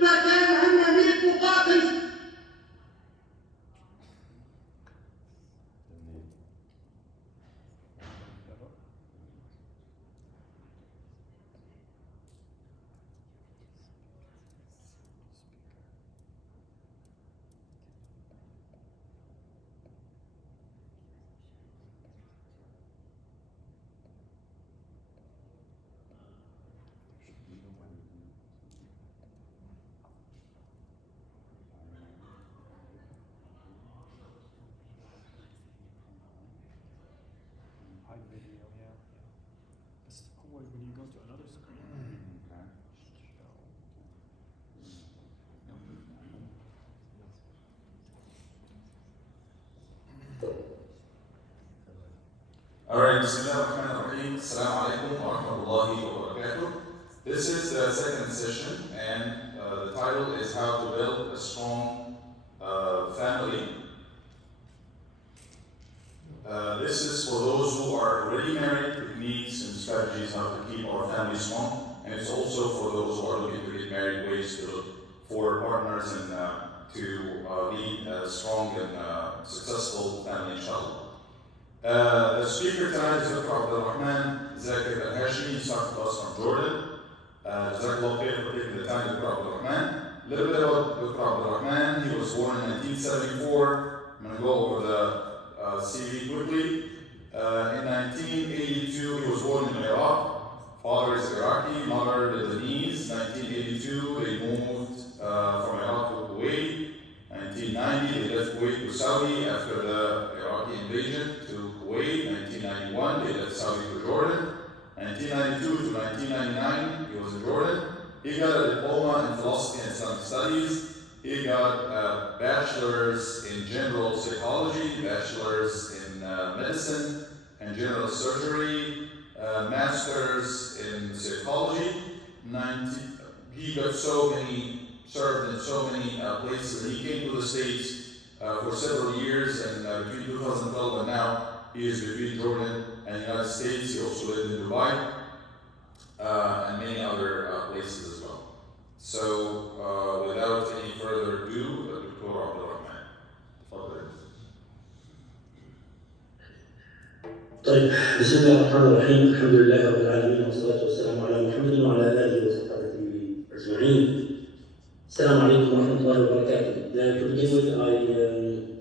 ما كان عندنا 100 مقاتل. When you go to another screen. Alright, Bismillahirrahmanirrahim. Assalamu alaikum wa rahmatullahi wa barakatuh. This is the second session, and the title is How to Build a Strong Family. This is for those who are already married with needs and strategies how to keep our family strong, and it's also for those who are looking to get married, ways to look for partners and to lead a strong and successful family, inshallah. The speaker tonight is Dr. Abdul Rahman Zakir Al-Hashimi. He's talking to us from Jordan. Jazakallah khair for taking the time, Dr. Abdul Rahman. A little bit about Dr. Abdul Rahman. He was born in 1974. I'm going to go over the CV quickly. In 1982, he was born in Iraq. Father is Iraqi, mother Lebanese. 1982, they moved from Iraq to Kuwait. 1990, they left Kuwait to Saudi after the Iraqi invasion to Kuwait. 1991, they left Saudi to Jordan. 1992 to 1999, he was in Jordan. He got a diploma in philosophy and Islamic studies. He got a bachelor's in general psychology, bachelor's in medicine and general surgery, master's in psychology. He got served in so many places, and he came to the States for several years, and between 2012 and now, he is between Jordan and the United States. He also lived in Dubai and many other places as well. So, without any further ado, Dr. Abdul Rahman. Tafadhal. طيب بسم الله الرحمن الرحيم. الحمد لله رب العالمين والصلاة والسلام على محمد وعلى آله وصحبه أجمعين. السلام عليكم ورحمة الله وبركاته. To begin with,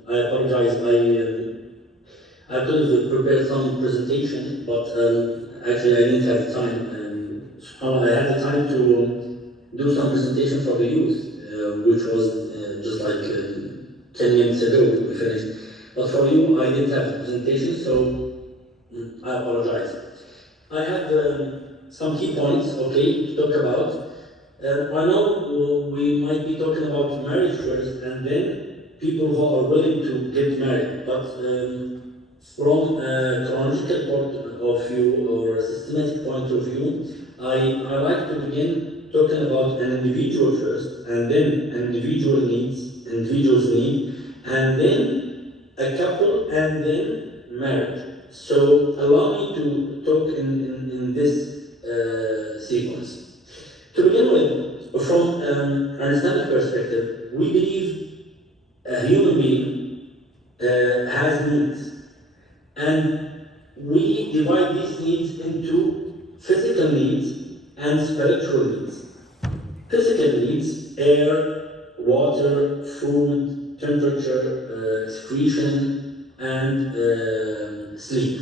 I apologize. I could have prepared some presentation, but actually I didn't have time. I had the time to do some presentation for the youth, which was just like 10 minutes ago we finished. But for you, I didn't have the presentation, so I apologize. I have some key points, to talk about. I know we might be talking about marriage first, and then people who are willing to get married. But from a chronological point of view or a systematic point of view, I like to begin talking about an individual first, and then an individual's need, and then a couple, and then marriage. So allow me to talk in this sequence. To begin with, from an Islamic perspective, we believe a human being has needs, and we divide these needs into physical needs and spiritual needs. Physical needs: air, water, food, temperature, excretion, and sleep.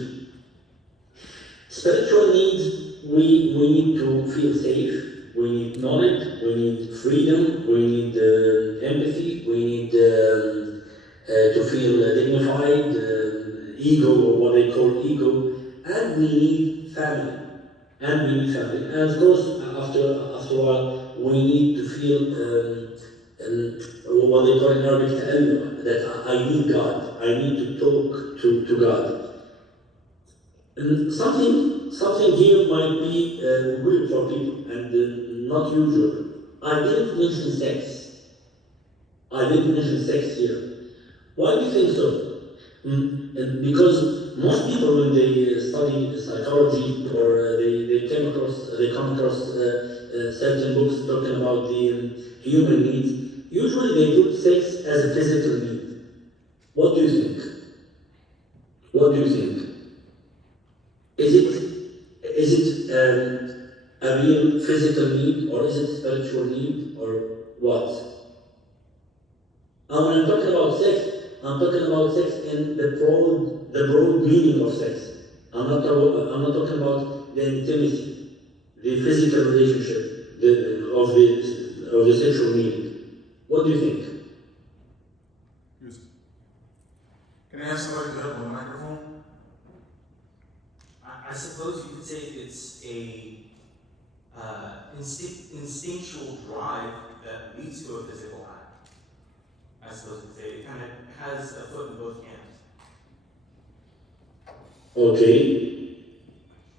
Spiritual needs: we need to feel safe, we need knowledge, we need freedom, we need empathy, we need to feel dignified, ego, or what they call ego, and we need family. And of course, after a while, we need to feel what they call in Arabic ta'alluq, that I need God, I need to talk to God. And something here might be weird for people and not usual. I didn't mention sex. here. Why do you think so? Because most people when they study psychology or they come across certain books talking about the human needs, usually they put sex as a physical need. What do you think? What do you think? Is it a real physical need, or is it a spiritual need, or what? And when I'm talking about sex, I'm talking about sex in the broad meaning of sex. I'm not talking about the intimacy, the physical relationship of the sexual meaning. What do you think? Yes. Can I ask somebody to help with the microphone? I suppose you could say it's a instinctual drive that leads to a physical act. I suppose you could say it kind of has a foot in both camps. Okay,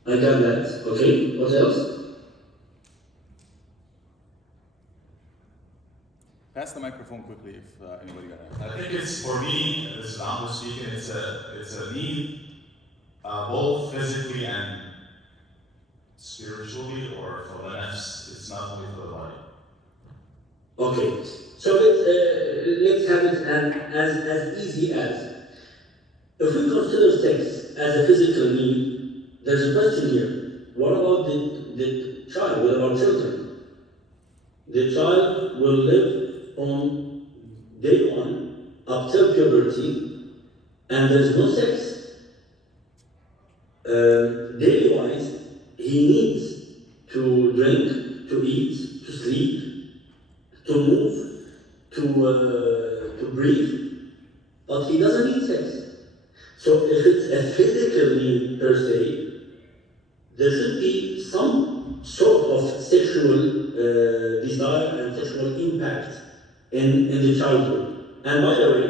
I got that. Okay, what else? Pass the microphone quickly if anybody got it. I think it's, for me, this is Ahmed speaking, it's a need, both physically and spiritually, or for the nafs. It's not only for the body. Okay, so let's have it as easy as, if we consider sex as a physical need, there's a question here. What about the child? What about children? The child will live from day one up till puberty, and there's no sex. Daily wise, he needs to drink, to eat, to sleep, to move, to breathe, but he doesn't need sex. So if it's a physical need per se, there should be some sort of sexual desire and sexual impact in the childhood. And by the way,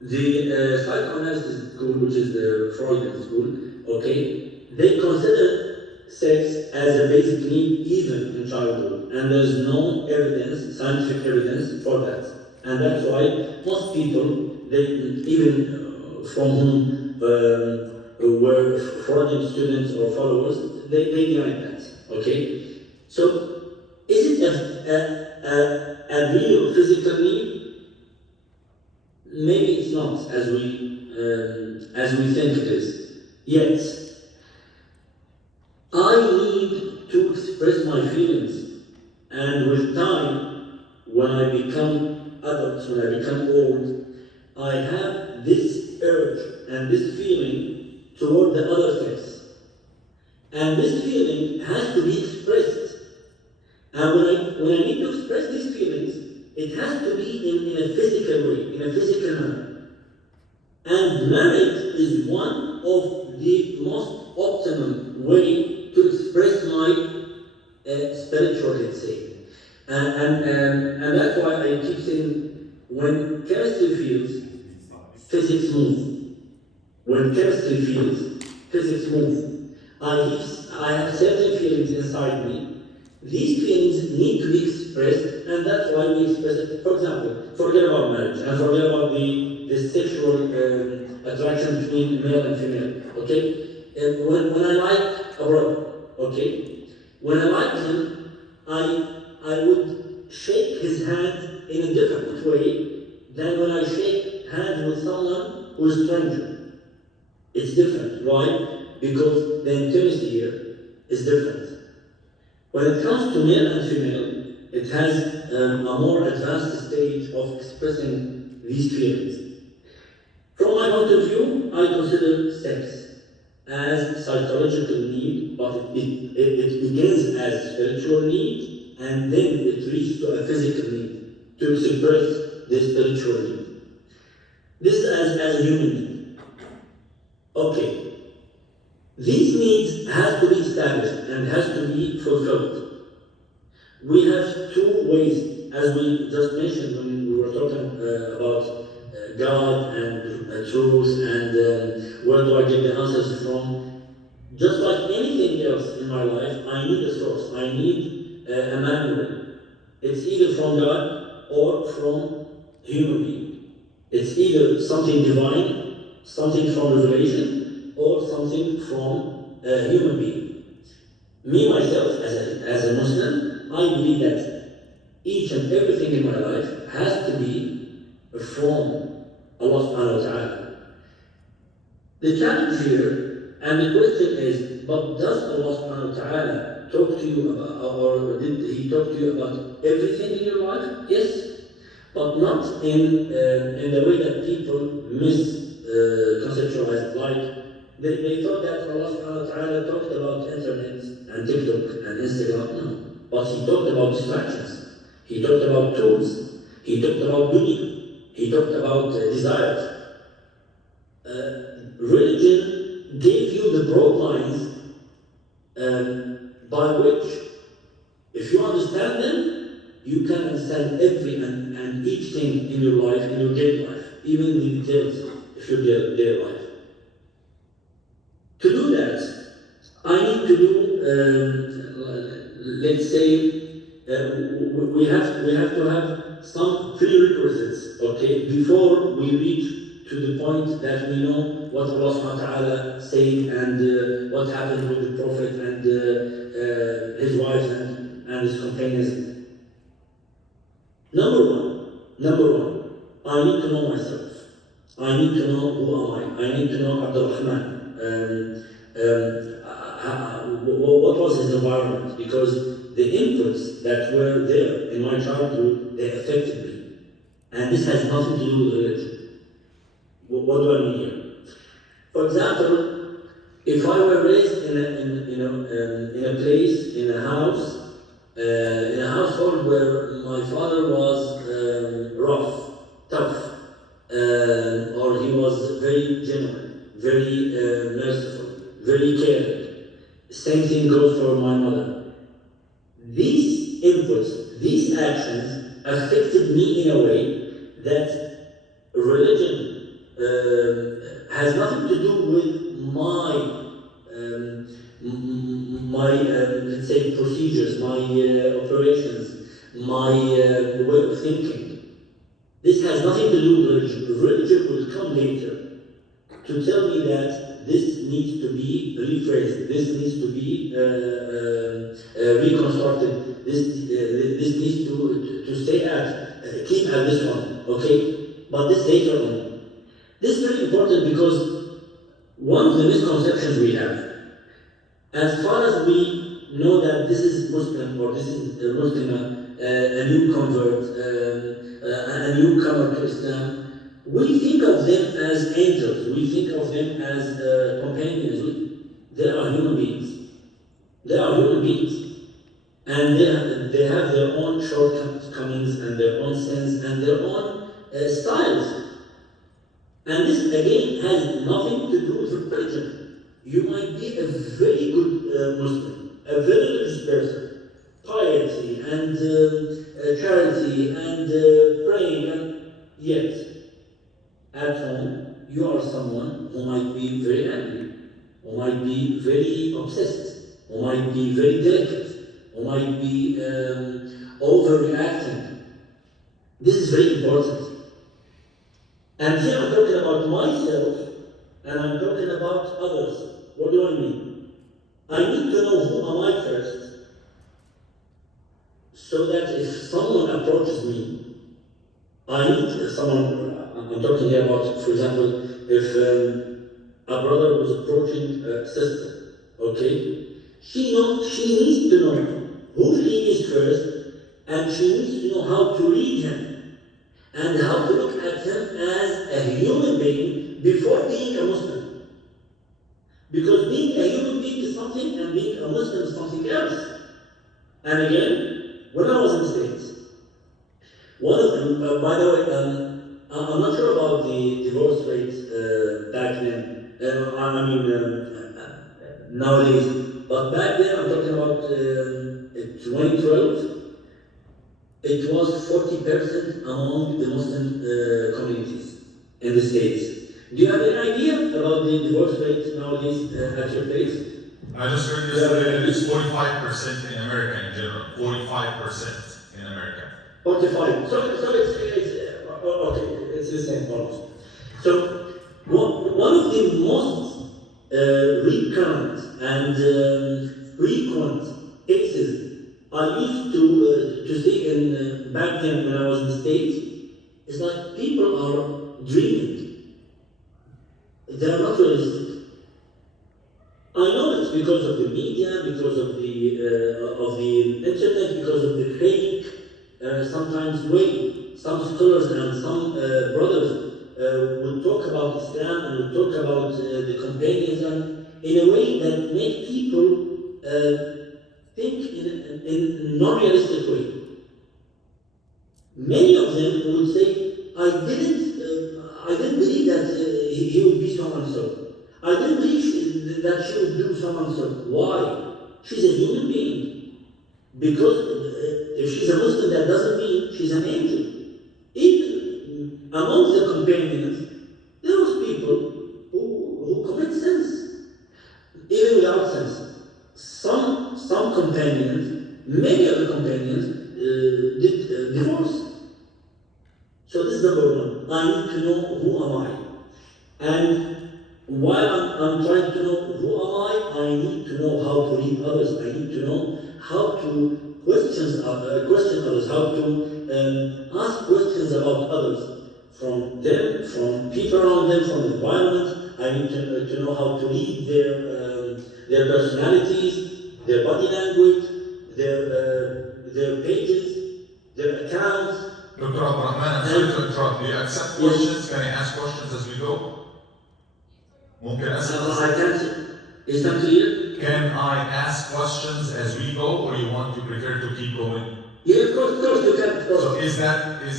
the psychoanalysis school, which is the Freudian school, okay, they consider sex as a basic need even in childhood, and there's no evidence, scientific evidence for that. And that's why most people, they even from whom were Freudian students or followers, they deny that. Okay, so is it a real physical need? Maybe it's not as we think it is. Yet, I need to express my feelings, and with time, when I become adult, when I become old, I have this urge and this feeling toward the other sex. And this feeling has to be expressed. And when I need to express these feelings, it has to be in a physical way, in a physical manner. And marriage is one of the most optimum way to express my spiritual, let's say. And that's why I keep saying, when chemistry feels, physics move. When chemistry feels, physics move. I have certain feelings inside me. These feelings need to be expressed, and that's why we express it. For example, forget about marriage and forget about the sexual attraction between male and female. Okay, when I like a brother, okay, when I like him, I would shake his hand in a different way than when I shake hands with someone who is a stranger. It's different. Why? Because the intimacy here is different. When it comes to male and female, it has a more advanced stage of expressing these feelings. From my point of view, I consider sex as a psychological need, but it begins as a spiritual need, and then it reaches to a physical need to express the spiritual need. This is as a human need. Okay. These needs have to be established and has to be fulfilled. We have two ways, as we just mentioned when we were talking about God and truth and where do I get the answers from. Just like anything else in my life, I need a source. I need a manual. It's either from God or from human being. It's either something divine, something from revelation, or something from a human being. Me, myself, as a Muslim, I believe that each and everything in my life has to be from Allah subhanahu wa ta'ala. The challenge here, and the question is, but does Allah subhanahu wa ta'ala talk to you about, or did He talk to you about everything in your life? Yes, but not in the way that people conceptualize. Like they thought that Allah subhanahu wa ta'ala talked about internet and TikTok and Instagram. No, but He talked about distractions. He talked about tools. He talked about dunya. He talked about desires. Religion gave you the broad lines by which, if you understand them, you can understand every and each thing in your life, in your daily life, even the details of your daily life. To do that, I need to do, let's say, we have to have some prerequisites, okay, before we reach to the point that we know what Allah subhanahu wa ta'ala said and what happened with the Prophet and his wives and his companions. Number one, I need to know myself. I need to know who am I. I need to know Abdul Rahman. What was his environment? Because the inputs that were there in my childhood, they affected me. And this has nothing to do with religion. What do I mean here? For example, if I were raised in a place, in a house, in a household where my father was rough, tough, or he was very genuine, very merciful, very caring. Same thing goes for my mother. These inputs, these actions affected me in a way that religion has nothing to do with my let's say procedures, my operations, my way of thinking. This has nothing to do with religion. Religion will come later to tell me that this needs to be rephrased, this needs to be reconstructed, this needs to stay at, keep at this one, okay? But this later on. This is very important because one of the misconceptions we have, as far as we know that this is Muslim or this is a Muslim, a new convert, a newcomer to Islam, we think of them as angels, we think of them as companions. They are human beings. They are human beings. And they have their own shortcomings and their own sins and their own styles. And this again has nothing to do with religion. You might be a very good Muslim, a very religious person, piety and charity and praying, and yet at home you are someone who might be very angry, who might be very obsessed, who might be very delicate, who might be overreacting. This is very important. And here I'm talking about myself, and I'm talking about others. What do I mean? I need to know who am I first, so that if someone approaches me, I need someone, I'm talking here about, for example, if a brother was approaching a sister, okay? She needs to know who he is first, and she needs to know how to read him, and how to look at him as a human being before being a Muslim. Because being a human being is something, and being a Muslim is something else. And again, when I was in the States, one of them, by the way, I'm not sure about the divorce rate back then, nowadays, but back then I'm talking about 2012, it was 40% among the Muslim communities in the States. Do you have any idea about the divorce rate nowadays at your place? I just heard this that it's 45% in America in general. 45% in America. 45. So it's the same almost. So one of the most recurrent and frequent cases. I used to see in back then when I was in the States, it's like people are dreaming. They are not realistic. I know it's because of the media, because of the internet, because of the fake, sometimes way. Some scholars and some brothers would talk about Islam and would talk about the companionism in a way that make people think in a non-realistic way. Many of them would say, I didn't believe that he would be so and so. I didn't believe that she would do so and so. Why? She's a human being. Because if she's a Muslim, that doesn't mean she's an angel. Even among the companions, there was people who commit sins, even without sins. Some companions, many of the companions, did divorce. So this is number one. I need to know who am I. And while I'm trying to know who am I need to know how to read others. I need to know how to question others, how to ask questions about others, from them, from people around them, from the environment. I need to know how to read their personalities, their body language, their pages, their accounts. Dr. Abdurrahman, I'm sorry to interrupt. Do you accept questions? Can I ask questions as we go? ممكن أسأل؟ I can't. Is that clear? Can I ask questions as we go, or you want to prefer to keep going? Yeah, of course you can. Of course. So is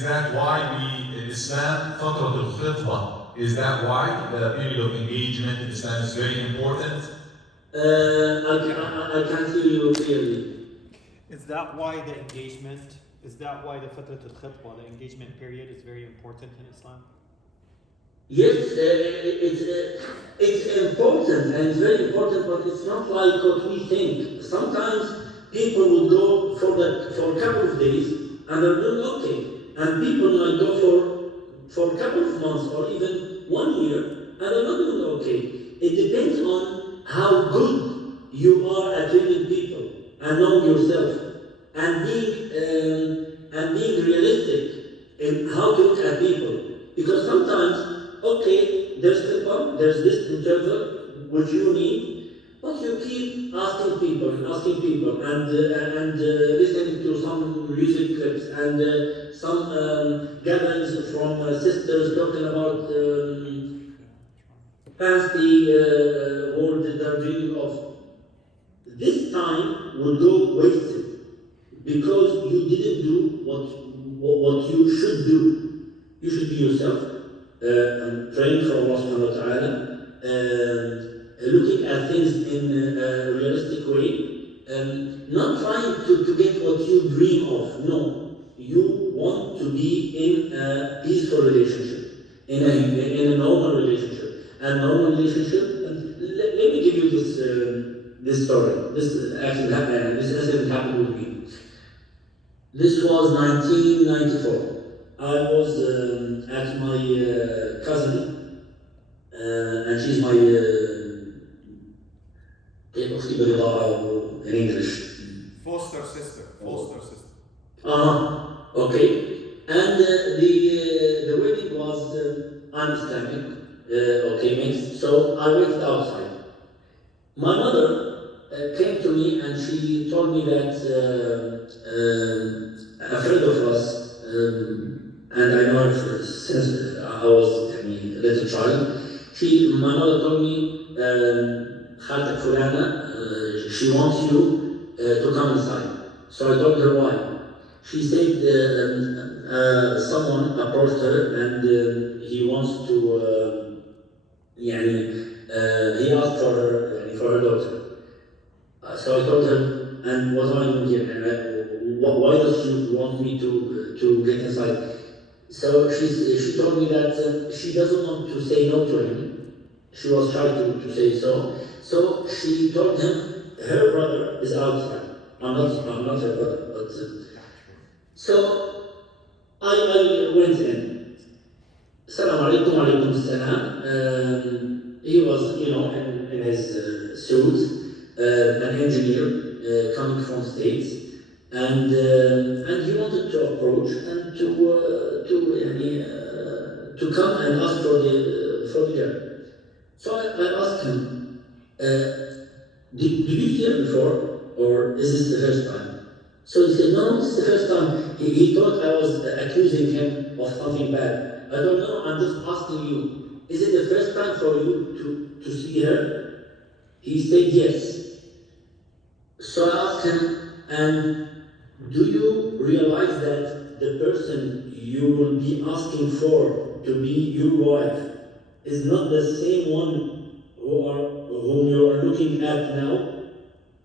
that why we in Islam فترة الخطبة? Is that why the period of engagement in Islam is very important? I can't hear you clearly. Is that why the engagement, is that why the Fatrat al-Khitbah, the engagement period, is very important in Islam? Yes, it's important and it's very important, but it's not like what we think. Sometimes people will go for a couple of days and they're doing okay, and people might go for a couple of months or even 1 year and they're not doing okay. It depends on how good you are at reading people and knowing yourself and being realistic in how to look at people, because sometimes. Okay, there's this interval which you need, but you keep asking people, and listening to some music clips and some gatherings from sisters talking about fancy world that they're dreaming of. This time would go wasted because you didn't do what you should do. You should be yourself. And praying for Allah subhanahu wa ta'ala, looking at things in a realistic way, not trying to get what you dream of. No, you want to be in a peaceful relationship, in a normal relationship. A normal relationship, and let me give you this story. This incident happened with me. This was 1994. I was at my cousin, and she's my in English. Foster sister. Okay. And the wedding was un-Islamic, okay, mixed. So I waited outside. My mother came to me and she told me that a friend of us. And I know her since I was a little child. My mother told me, Khaltak Fulana, she wants you to come inside. So I told her why. She said someone approached her and he wants to, he asked for her daughter. So I told her, and what am I doing here? Why does she want me to get inside? So she told me that she doesn't want to say no to him. She was shy to say so. So she told him her brother is outside. I'm not her brother, but so I went in. Assalamu alaikum, alaikum assalam. He was, in in his suit, an engineer coming from States, and he wanted to approach and to come and ask for the job. So I asked him, did you hear before, or is this the first time? So he said, no, this is the first time. He thought I was accusing him of something bad. I don't know, I'm just asking you, is it the first time for you to see her? He said yes. So I asked him, and do you realize that the person you will be asking for to be your wife is not the same one whom you are looking at now?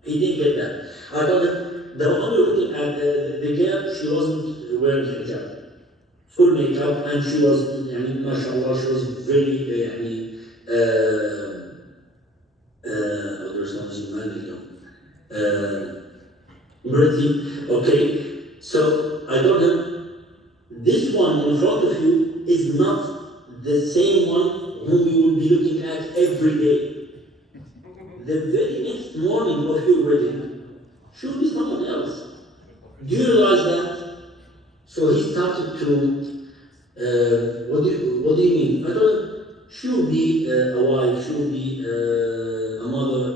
He didn't get that. I told him, the one you're looking at, the girl, she wasn't wearing hijab, full makeup, and she was, mashallah, she was very, pretty, okay? So I told him, this one in front of you is not the same one whom you will be looking at every day. The very next morning of your wedding should be someone else. Do you realize that? So he started to, what do you mean? I told him, she will be a wife, she will be a mother,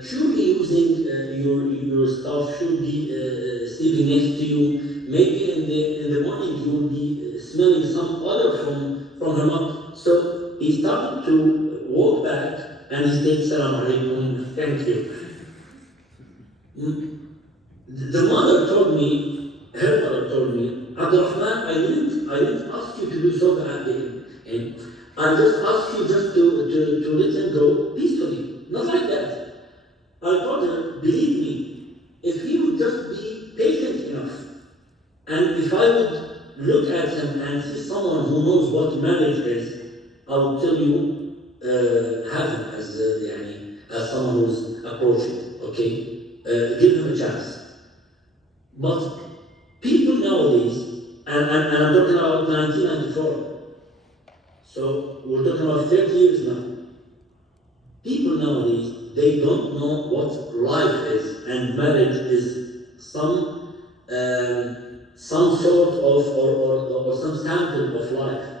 she will be using your stuff, she will be sleeping next to you. Maybe in the morning you will be smelling some odor from her mouth. So he started to walk back and he said, Salaam alaikum, thank you. The mother told me, her mother told me, Abdurrahman, I didn't ask you to do so bad. I just asked you just to let him go peacefully. Not like that. I told her, believe me, if he would just be patient enough, and if I would look at him and see someone who knows what marriage is, I would tell you, have him as someone who's approaching, okay? Give him a chance. But people nowadays, and I'm talking about 1994, so we're talking about 30 years now. People nowadays, they don't know what life is, and marriage is some sort of or some sample of life.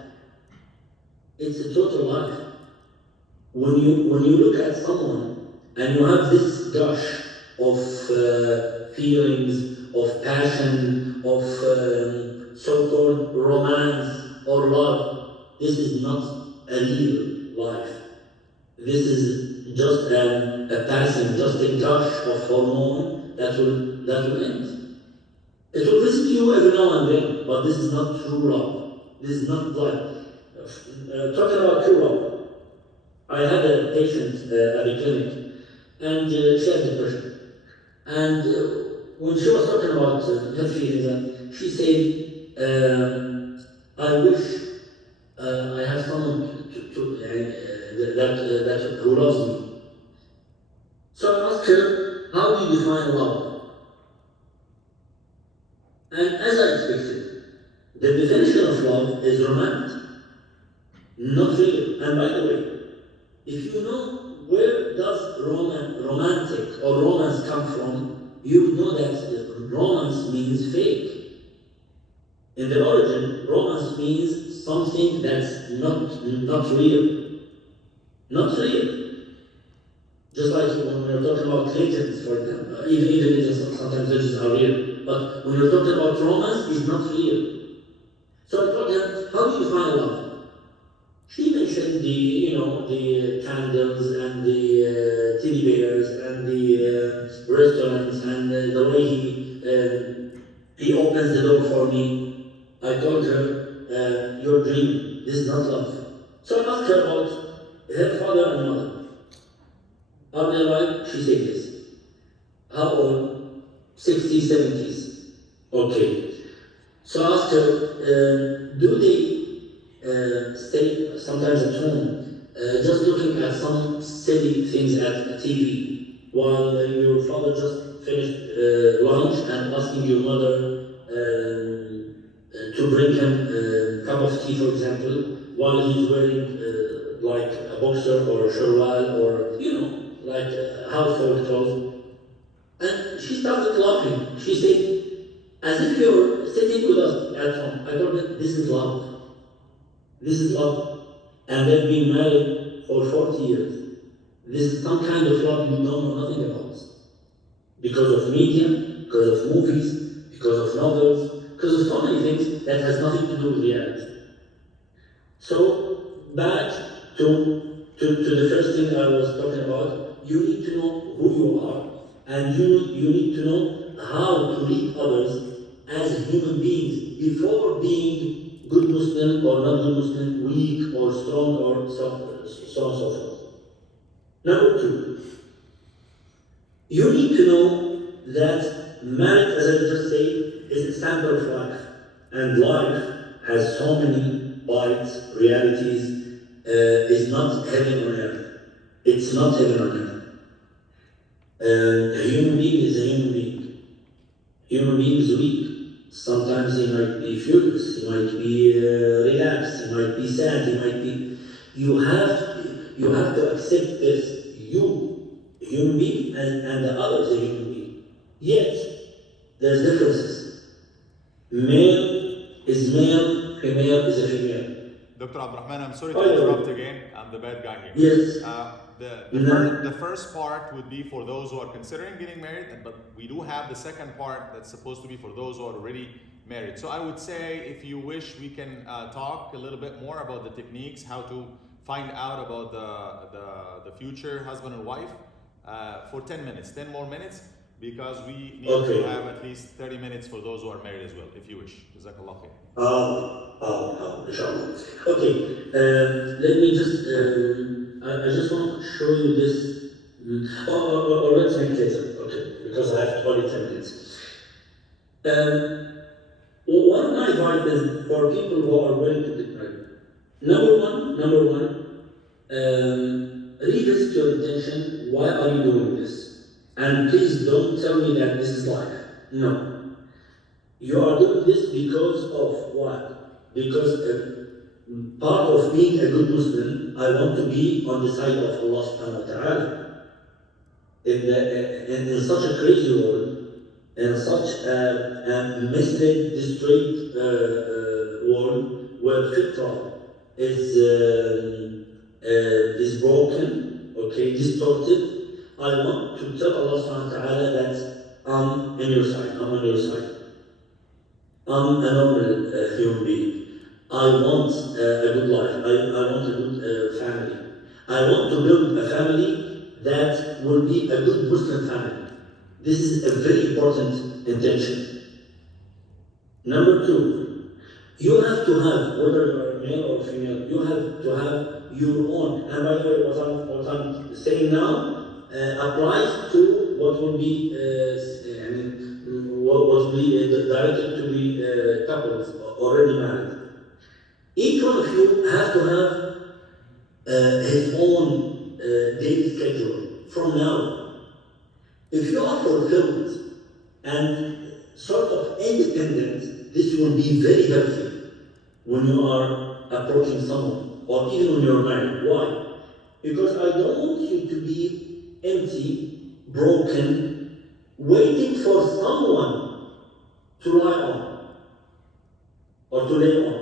It's a total life. When you look at someone and you have this gush of feelings, of passion, of so-called romance or love, this is not a real life. This is just a passing, just a gush of hormone that will end. It will visit you every now and then, but this is not true love. This is not like talking about true love. I had a patient at the clinic, and she had depression. And when she was talking about her feelings, she said, "I wish I have someone that who loves me." So I asked her, "How do you define love?" And as I expected, the definition of love is romantic, not real. And by the way, if you know where does romantic or romance come from, you know that romance means fake. In the origin, romance means something that's not real. Not real. Just like when we're talking about legends, for example, even legends, sometimes legends are real. But when you're talking about romance, it's not real. So I told her, how do you define love? She mentioned the candles and the teddy bears and the restaurants and the way he opens the door for me. I told her, you're dreaming. This is not love. So I asked her about her father and mother. Are they alive? She said yes. How old? 60s, 70s. Okay. So I asked her, do they stay sometimes at home, just looking at some silly things at TV, while your father just finished lunch and asking your mother to bring him a cup of tea, for example, while he's wearing like a boxer or a sherwal or, like household clothes. And she started laughing. She said, as if you're sitting with us at home. I told her, this is love. This is love. And they've been married for 40 years. This is some kind of love you don't know nothing about. Because of media, because of movies, because of novels, because of so many things that has nothing to do with reality. So, back to the first thing I was talking about, you need to know who you are, and you need to know how to lead others as human beings before being good Muslim or not good Muslim, weak or strong or so on and so forth. Number two, you need to know that marriage, as I just said, is a sample of life. And life has so many bites, realities. It's not heaven on earth. It's not heaven on earth. A human being is a human being. Human being is weak. Sometimes he might be furious, he might be relaxed, he might be sad, he might be... You have to accept this. You, human being, and the other is a human being. Yet, there's differences. Male is male, female is a female. Dr. Abdurrahman, I'm sorry to interrupt again. I'm the bad guy here. Yes. The first part would be for those who are considering getting married, but we do have the second part that's supposed to be for those who are already married. So I would say, if you wish, we can talk a little bit more about the techniques, how to find out about the future husband and wife for 10 more minutes, because we need to have at least 30 minutes for those who are married as well, if you wish. Jazakallah khair. Inshallah. Okay, let me just, I just want to show you this, or let's make it later, okay, because I have only 10 minutes. One of my advice is for people who are willing to get married. Number one, revisit your intention. Why are you doing this? And please don't tell me that this is life. No. You are doing this because of what? Because part of being a good Muslim, I want to be on the side of Allah subhanahu wa ta'ala. In such a crazy world, in such a misled, destroyed world where fitra is broken, okay, distorted, I want to tell Allah subhanahu wa ta'ala that I'm on your side. I'm a normal human being. I want a good life. I want a good family. I want to build a family that will be a good Muslim family. This is a very important intention. Number two, you have to have, whether you're male or female, you have to have your own. And by the way, what I'm saying now applies to what will be directed to the couples already married. Each one of you has to have his own daily schedule from now. If you are fulfilled and sort of independent, this will be very helpful when you are approaching someone, or even when you're married. Why? Because I don't want you to be empty, broken, waiting for someone to lie on or to lay on.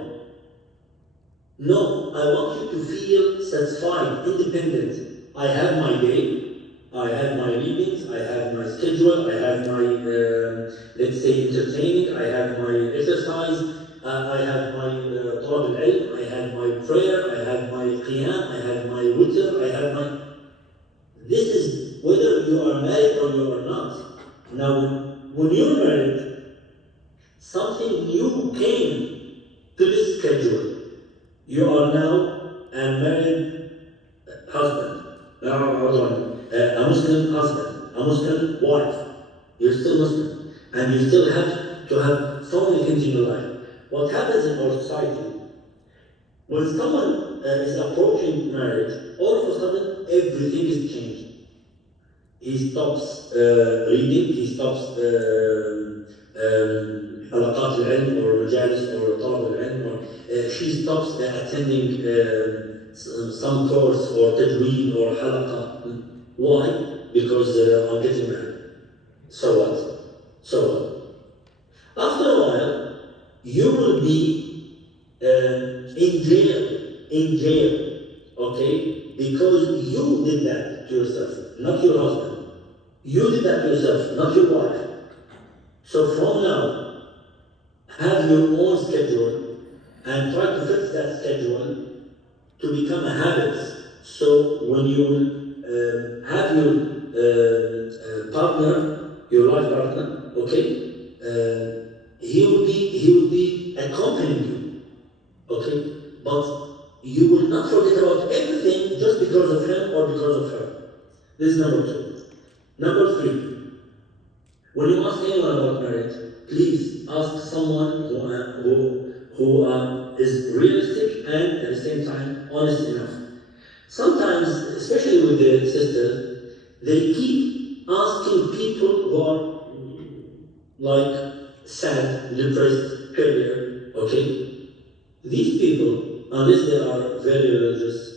No, I want you to feel satisfied, independent. I have my day, I have my readings, I have my schedule, I have my, let's say, entertaining, I have my exercise, I have my talab al-ilm, I have my prayer, I have my qiyam, I have my witr, I have my... This is whether you are married or you are not. Now, when you're married, something new came to this schedule. You are now a married husband, a Muslim husband, a Muslim wife. You're still Muslim, and you still have to have so many things in your life. What happens in our society, when someone is approaching marriage, all of a sudden everything is changed. He stops reading, he stops halaqat al-ilm or majalis or talab al-ilm, or she stops attending some course or tajweed or halaqa. Why? Because I'm getting married. So what? So what? After a while, you will be in jail, okay? Because you did that to yourself, not your husband. You did that to yourself, not your wife. So from now, have your own schedule and try to fix that schedule to become a habit. So when you have your partner, your life partner, okay, he will be accompanying you, okay, but you will not forget about everything just because of him or because of her. This is number 2. Number 3. When you ask anyone about marriage, please ask someone who is realistic and at the same time honest enough. Sometimes, especially with the sister, they keep asking people who are like sad, depressed, career, okay? These people, unless they are very religious,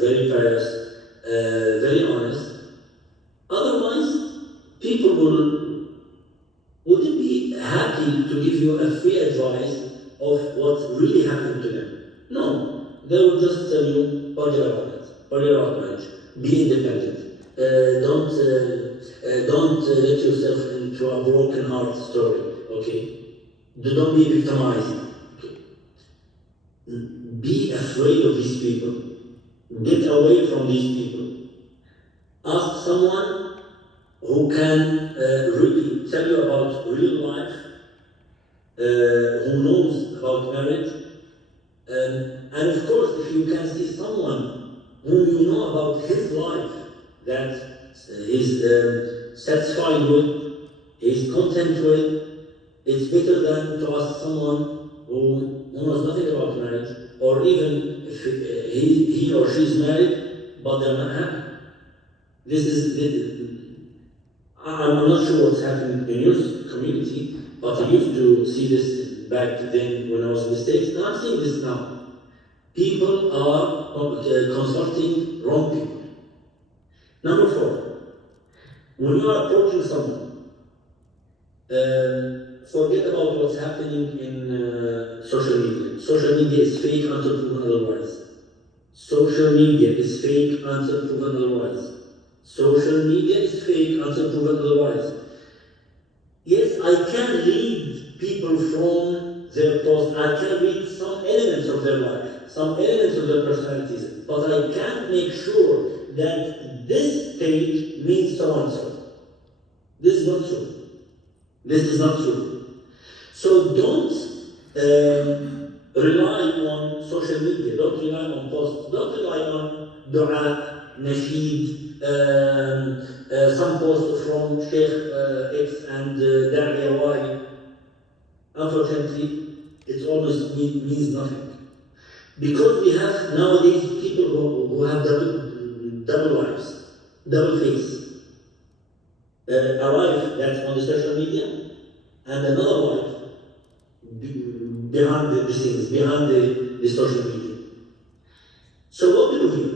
very pious, very honest, otherwise people wouldn't be happy to give you a free advice of what really happened to them. No, they will just tell you, marriage, be independent. Don't let yourself into a broken heart story, okay? Don't be victimized. Okay? Be afraid of these people. Get away from these people. Ask someone who can really tell you about real life, who knows about marriage, and of course, if you can see someone whom you know about his life that he's satisfied with, he's content with, it's better than to ask someone who knows nothing about marriage, or even if he or she is married, but they're not happy. I'm not sure what's happening in your community, but I used to see this back then when I was in the States. Now I'm seeing this now. People are consulting wrong people. Number 4, when you are approaching someone, forget about what's happening in social media. Social media is fake until proven otherwise. Social media is fake until proven otherwise. Social media is fake until proven otherwise. Yes, I can read people from their posts. I can read some elements of their life, some elements of their personalities, but I can't make sure that this page means so and so. This is not true. This is not true. So don't rely on social media. Don't rely on posts. Don't rely on dua, nasheed, some posts from Sheikh X and Da'iya Y. Unfortunately, it almost means nothing. Because we have nowadays people who have double lives, double face. A wife that's on the social media, and another wife behind the scenes, behind the social media. So what do we do?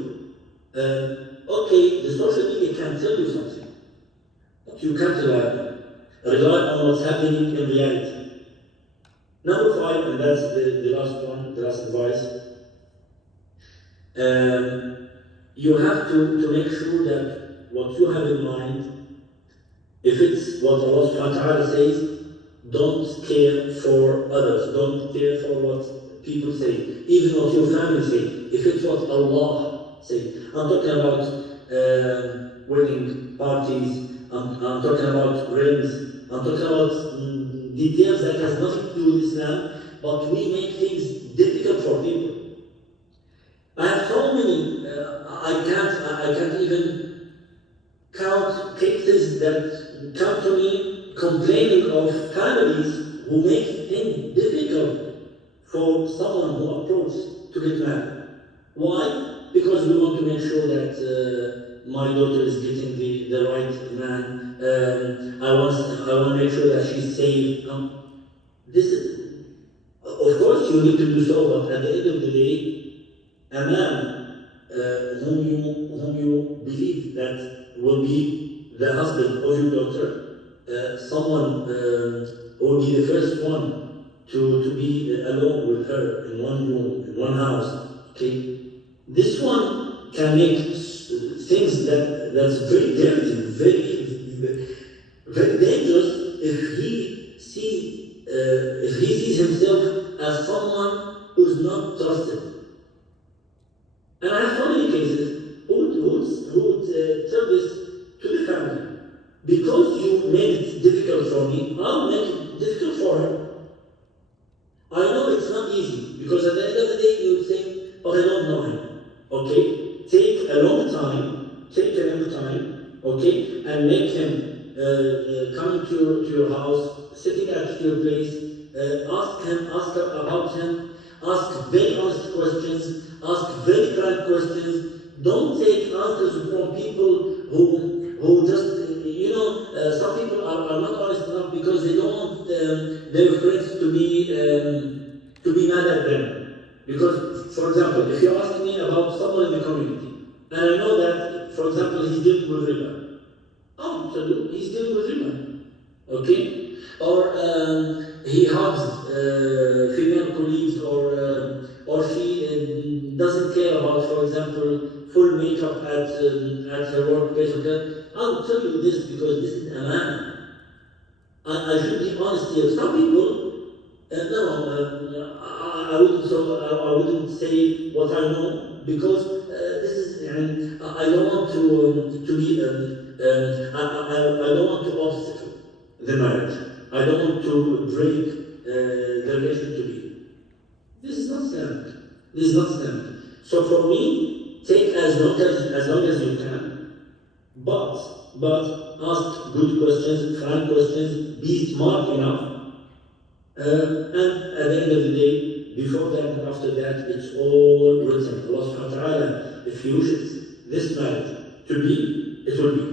Okay, the social media can tell you something, but you can't rely on what's happening in reality. Number 5, and that's the last one, the last advice. You have to make sure that what you have in mind, if it's what Allah subhanahu wa ta'ala says, don't care for others, don't care for what people say, even what your family say. If it's what Allah says, I'm talking about wedding parties, I'm talking about rings, I'm talking about details that has nothing to do with Islam, but we make things difficult for people. I have so many, I can't even count cases that come to me complaining of families who make things difficult for someone who approaches to get married. Why? Because we want to make sure that my daughter is getting the right man. I want to make sure that she's safe. This is, of course, you need to do so, but at the end of the day, a man whom you believe that will be the husband of your daughter, someone who will be the first one to be alone with her in one room, in one house, okay? This one can make things that's very dirty, very dangerous if he sees himself as someone who's not trusted. And I have so many cases who would tell this to the family. Because you made it difficult for me, I'll make it difficult for her. I know it's not easy, because at the end of the day you would say, but I don't know him. Okay? Take a long time, okay, and make him come to your house, sitting at your place, ask about him, ask very honest questions, ask very frank questions. Don't take answers from people who just, some people are not honest enough because they don't want their friends to be mad at them. Because, for example, if you ask me about someone in the community, and I know that, for example, he's dealing with riba, I'll tell you, he's dealing with riba, okay? Or he hugs female colleagues, or she doesn't care about, for example, full makeup at her workplace, okay? I'll tell you this because this is a man. I should be honest here. Some people, I wouldn't say what I know because this is. I don't want to be. I don't want to obstacle the marriage. I don't want to break the relation to be. This is not standard. So for me, take as long as you can. But ask good questions, frank questions, be smart enough. And at the end of the day, before that and after that, it's all written. Allah subhanahu wa ta'ala, if He wishes this marriage to be, it will be.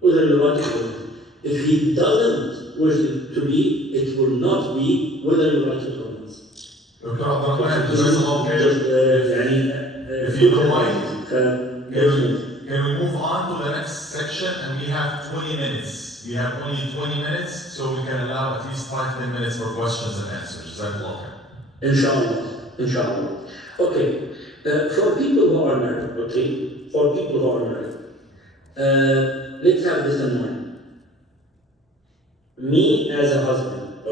Whether you like it or not. If He doesn't wish it to be, it will not be, whether you like it or not. Dr. Abdurrahman, Jazakallah khair. If you don't mind, can we move on to the next section? And we have 20 minutes. We have only 20 minutes, so we can allow at least 5-10 minutes for questions and answers. Jazakallah khair. Inshallah. Okay. For people who are married, let's have this in mind. Me as a husband,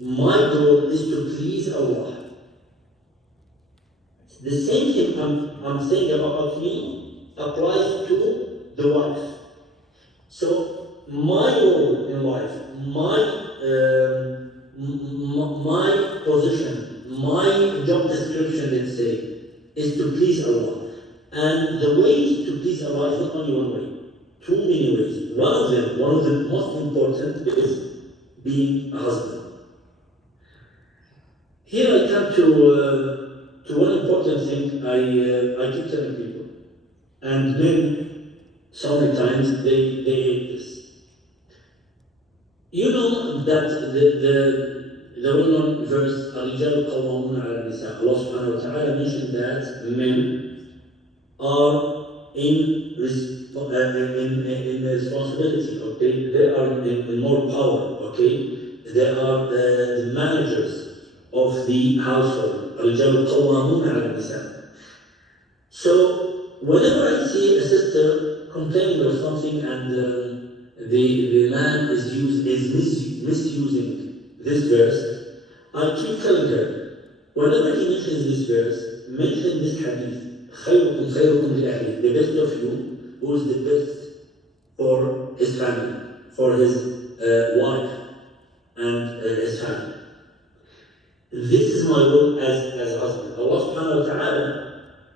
my goal is to please Allah. The same thing I'm saying about me applies to the wife. So my role in life, my position, my job description, let's say, is to please Allah. And the way to please Allah is not only one way, too many ways. One of the most important is being a husband. Here I come to one important thing I keep telling people. And men, so many times, they hate this. You know that the well-known verse, الرجال قوامون على النساء. Allah subhanahu wa ta'ala mentioned that men are in responsibility, okay? They are in more power, okay? They are the managers of the household. الرجال قوامون على النساء. So, whenever I see a sister complaining of something and the man is misusing this verse, I keep telling her, whenever he mentions this verse, mention this hadith, خيركم لأهله, the best of you, who is the best for his family, for his wife and his family. This is my role as a husband. Allah subhanahu wa ta'ala,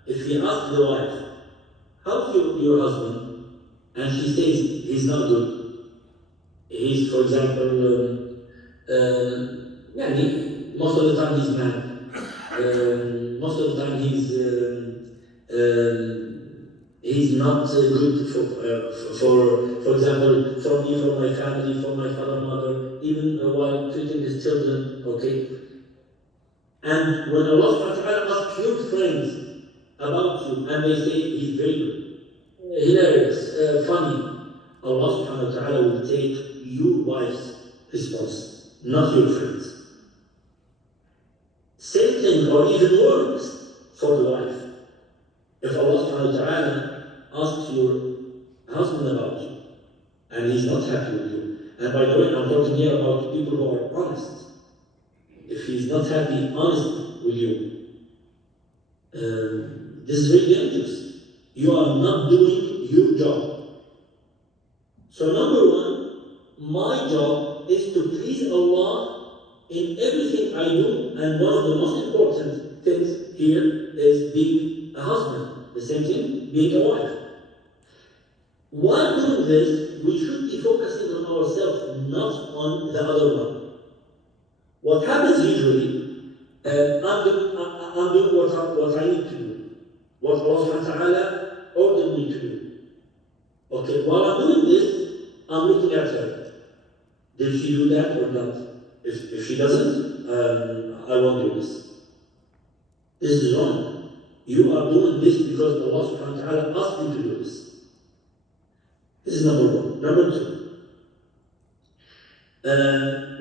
if He asks the wife, how's your husband? And she says, he's not good. He's, for example, most of the time he's mad. Most of the time he's not good for example, for me, for my family, for my father, mother, even while treating his children, okay? And when Allah subhanahu wa ta'ala asks your friends about you and they say he's very good, hilarious, funny, Allah subhanahu wa ta'ala will take your wife's response, not your friends. Same thing or even worse for the wife. If Allah subhanahu wa ta'ala asks your husband about you and he's not happy with you, and by the way, I'm talking here about people who are honest. If he's not happy, honest with you, this is very dangerous. You are not doing your job. So number one, my job is to please Allah in everything I do, and one of the most important things here is being a husband. The same thing, being a wife. While doing this, we should be focusing on ourselves, not on the other one. What happens usually, I'm doing what I need to do, what Allah subhanahu wa ta'ala ordered me to do. Okay, while I'm doing this, I'm looking at her. Did she do that or not? If she doesn't, I won't do this. This is wrong. You are doing this because Allah subhanahu wa ta'ala asked you to do this. This is number one. Number two,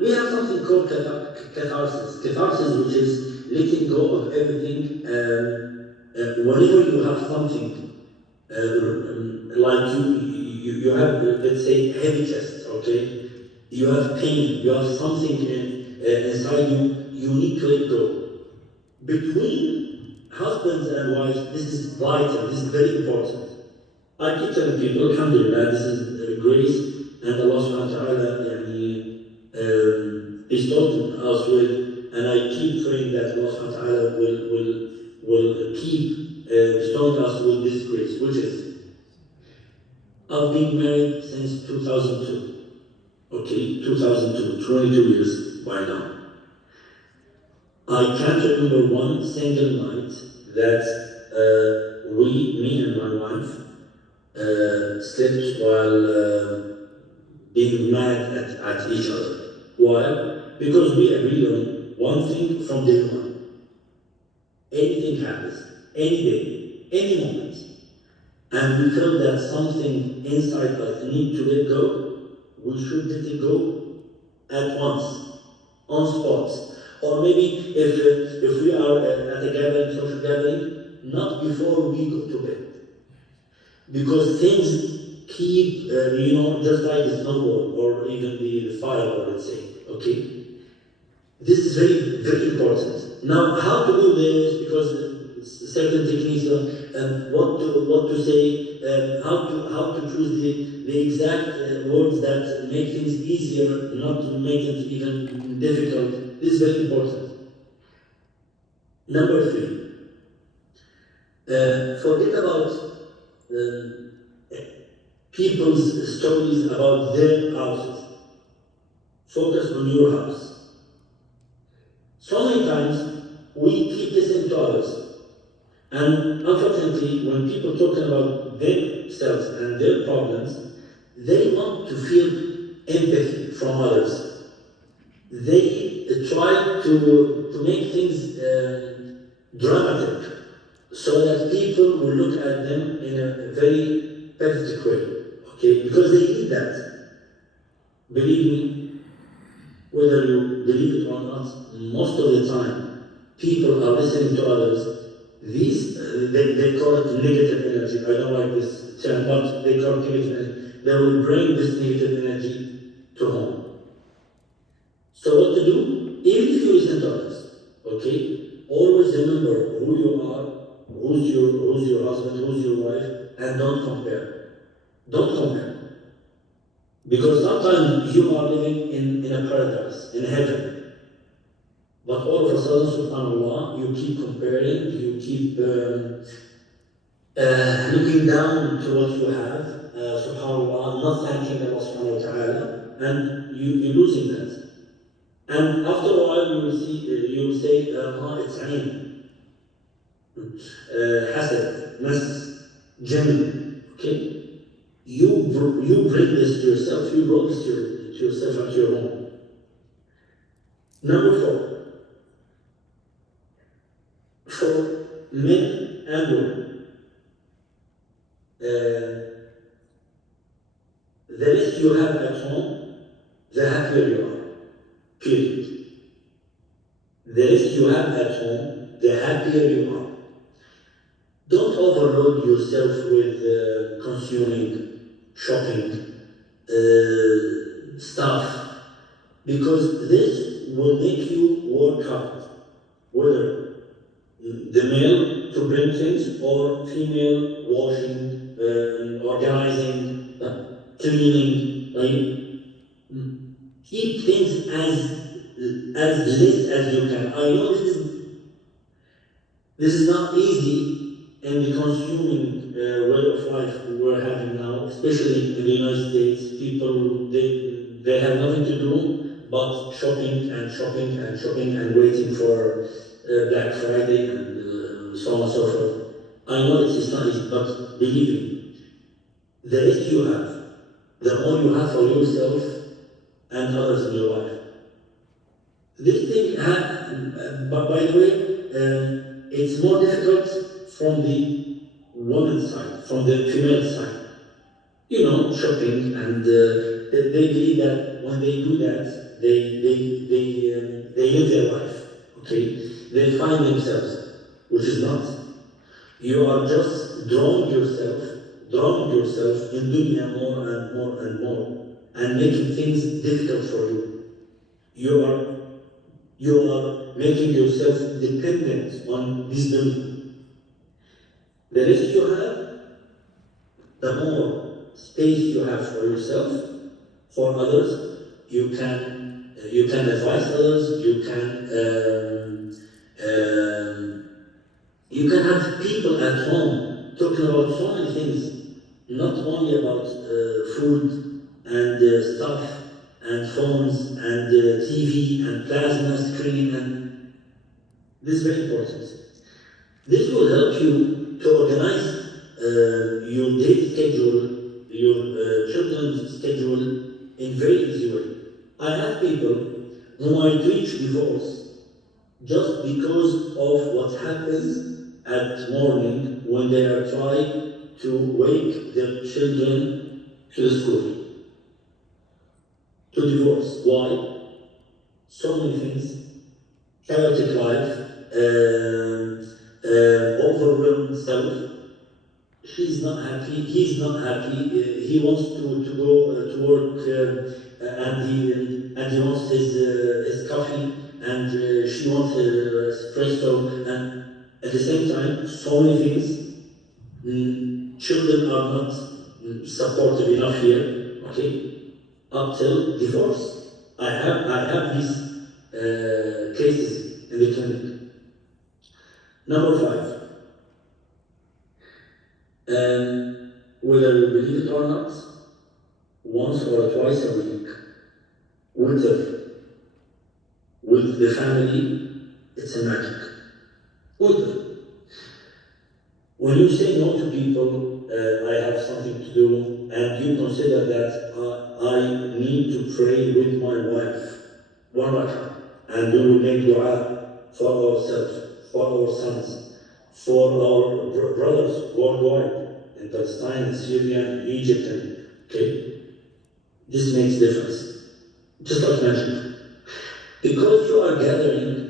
we have something called catharsis. Catharsis, which is letting go of everything. Whenever you have something, like you have, let's say, heavy chest, okay? You have pain, you have something inside you, you need to let go. Between husbands and wives, this is vital, this is very important. I keep telling people, alhamdulillah, this is grace, and Allah subhanahu wa ta'ala is talking us with, and I keep praying that Allah subhanahu wa ta'ala will keep bestowing us with this grace, which is, I've been married since 2002. Okay, 2002, 22 years by now. I can't remember one single night that me and my wife, slept while being mad at each other. Why? Because we agreed on one thing from day one. Anything happens, any day, any moment, and we feel that something inside us needs to let go, we should let it go at once, on spot. Or maybe if we are at a gathering, social gathering, not before we go to bed. Because things keep, just like the snowball or even the fireball, let's say, okay? This is very, very important. Now, how to do this, because certain techniques, what to say, how to choose the exact words that make things easier, not to make it even difficult. This is very important. Number three, forget about people's stories about their houses. Focus on your house. So many times we keep listening to others, and unfortunately, when people talking about themselves and their problems, they want to feel empathy from others. They try to make things dramatic, so that people will look at them in a very pathetic way, okay? Because they need that. Believe me, whether you believe it or not, most of the time, people are listening to others. These, they call it negative energy. I don't like this term, but they call it negative energy. They will bring this negative energy to home. So what to do? Even if you listen to others, okay? Always remember who you are, who's your husband, who's your wife, and don't compare. Don't compare. Because sometimes you are living in a paradise, in heaven. But all of a sudden, subhanAllah, you keep comparing, you keep looking down to what you have, subhanAllah, not thanking Allah subhanahu wa ta'ala, and you're losing that. And after a while, you will say, it's ayn, hasad, nas, jinn, okay? You bring this to yourself, you brought this to yourself and to your home. Number 4, for men and and more. The less you have at home, the happier you are. Period. The less you have at home, the happier you are. Don't overload yourself with consuming, shopping, stuff, because this will make you work hard, whether the male to bring things or female washing, organizing, cleaning. Keep things as less as you can. I know this is not easy in the consuming way of life we're having now, especially in the United States. People they have nothing to do but shopping and shopping and shopping and waiting for Black Friday and so on and so forth. I know it's not easy, but believe me, the less you have, the more you have for yourself and others in your life. This thing, but by the way, it's more difficult from the woman's side, from the female side. You know, shopping, and they believe that when they do that, they live their life. Okay, they find themselves, which is not. You are just drawing yourself in dunya more and more and more, and making things difficult for you. You are making yourself dependent on this dunya. The less you have, the more space you have for yourself, for others. You can advise others. You can have people at home talking about so many things, not only about food and stuff and phones and TV and plasma screen, and this is very important. This will help you to organize your day schedule, your children's schedule in very easy way. I have people who might reach divorce just because of what happens at morning when they are trying to wake their children to the school. To divorce. Why? So many things. Chaotic life, overwhelmed self. She's not happy, he's not happy, he wants to go to work and he wants his coffee, and she wants her espresso, and at the same time, so many things. Children are not supportive enough here, okay, up till divorce. I have these cases in the clinic. Number 5. Whether you believe it or not, once or twice a week, with the family, it's a magic. When you say no to people, I have something to do, and you consider that I need to pray with my wife, one rak'ah, and we will make dua for ourselves, for our sons, for our brothers worldwide, in Palestine, in Syria, in Egypt, and okay? This makes difference. Just like magic. Because you are gathering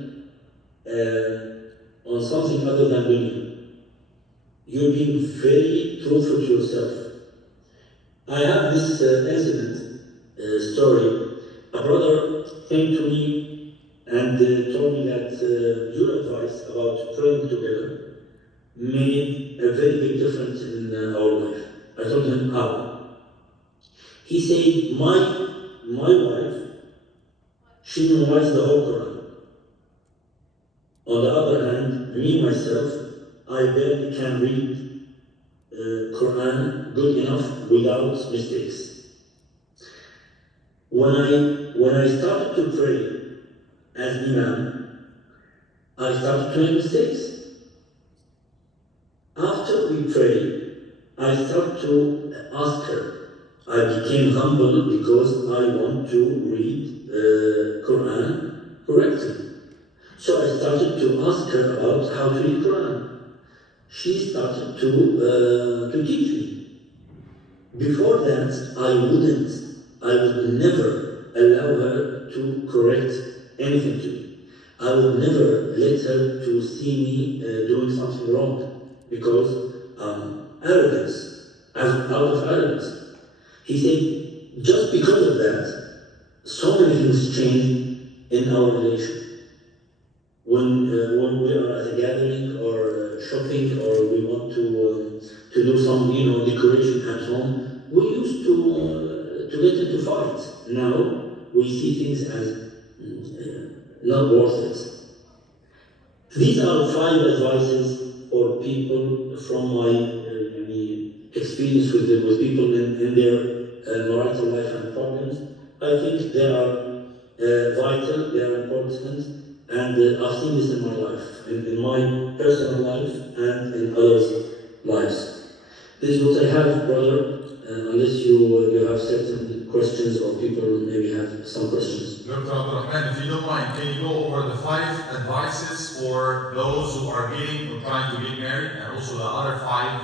on something other than dunya, you're being very truthful to yourself. I have this incident, story. A brother came to me and told me that your advice about praying together made a very big difference in our life. I told him how. He said, my wife, she memorized the whole Quran. On the other hand, me myself, I barely can read Quran good enough without mistakes. When I started to pray as Imam, I started to make mistakes. After we prayed, I started to ask her. I became humble because I want to read Quran correctly. So I started to ask her about how to read Quran. she started to teach me. Before that, I would never allow her to correct anything to me. I would never let her to see me doing something wrong because arrogance, out of arrogance. He said, just because of that, so many things change in our relation. When we are at a gathering or shopping or we want to do some decoration at home, we used to get into fights. Now we see things as not worth it. These are 5 advices for people from my experience with people in their marital life and problems. I think they are vital, they are important. And I've seen this in my life, in my personal life and in others' lives. This is what I have, brother, unless you have certain questions or people maybe have some questions. Dr. Abdurrahman, if you don't mind, can you go over the 5 advices for those who are getting or trying to get married, and also the other 5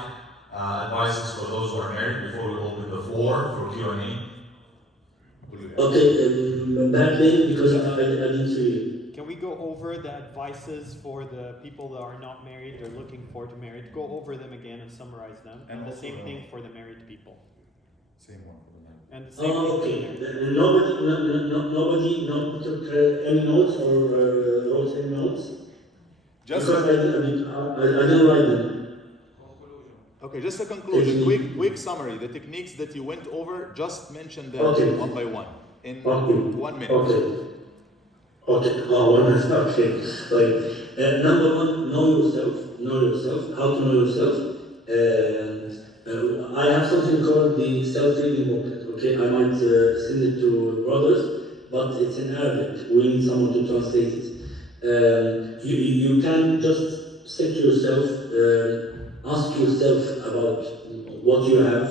advices for those who are married before we open the floor for Q&A? Okay, back then, because I didn't see you. Can we go over the advices for the people that are not married, they're looking forward to marriage? Go over them again and summarize them. And the same thing for the married people. Same one for the married. And the same thing Okay. for the married. Nobody took any notes or wrote any notes? Just Because I didn't write them. okay, just a conclusion, quick summary. The techniques that you went over, just mention them Okay. one by one in Okay. 1 minute. Okay, okay. Like, number 1, know yourself, how to know yourself. I have something called the self-reading booklet, okay? I might send it to brothers, but it's in Arabic. We need someone to translate it. You can just sit to yourself, ask yourself about what you have.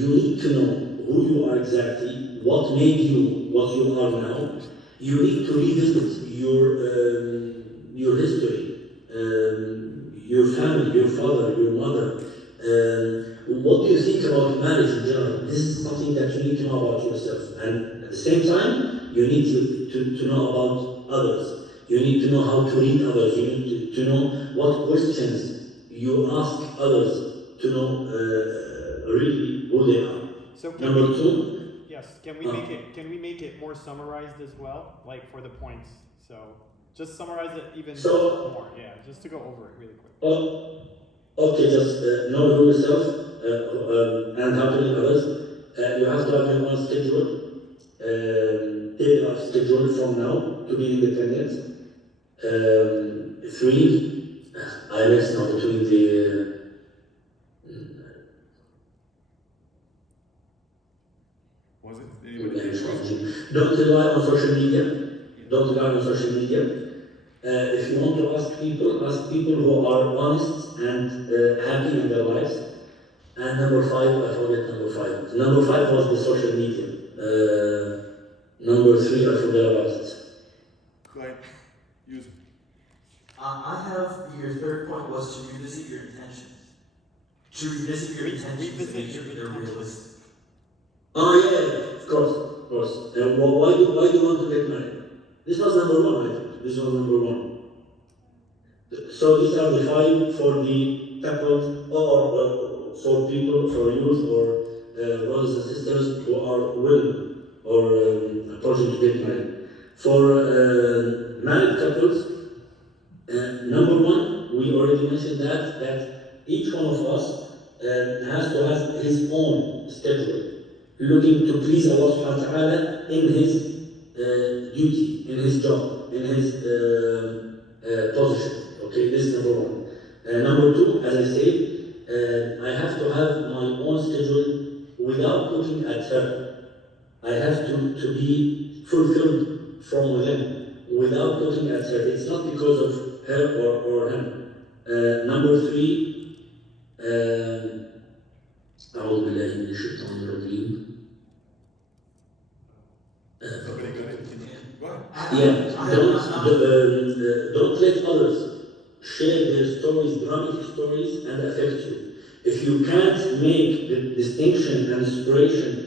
You need to know who you are exactly, what made you what you are now. You need to revisit your history, your family, your father, your mother. What do you think about marriage in general? This is something that you need to know about yourself. And at the same time, you need to know about others. You need to know how to read others. You need to know what questions you ask others to know really who they are. So Number 2. Yes, can we make it more summarized as well, like for the points? So just summarize it even more, yeah, just to go over it really quick. Okay, just know yourself and how to lead others. You have to have your own schedule. Take a schedule from now to be independent. 3, I rest now between the. Was it anybody? Don't rely on social media. If you want to ask people who are honest and happy in their lives. And number 5, I forget number 5. Number 5 was the social media. Number 3, I forget about it. Go ahead. Use it. I have your third point was to revisit your intentions. To revisit your intentions and make sure that they're realistic. Oh yeah, of course. And why do you want to get married? This was number 1, I think. This was number 1. So these are the 5 for the couples or for people, for youth or brothers and sisters who are willing or approaching to get married. For married couples, number 1, we already mentioned that each one of us has to have his own schedule, looking to please Allah subhanahu wa ta'ala in his duty, in his job, in his position. Okay, this is number 1. Number 2, as I said, I have to have my own schedule without looking at her. I have to be fulfilled from within without looking at her. It's not because of her or him. Number 3, أعوذ بالله من الشيطان الرجيم. Yeah, don't let others share their stories, dramatic stories, and affect you. If you can't make the distinction and separation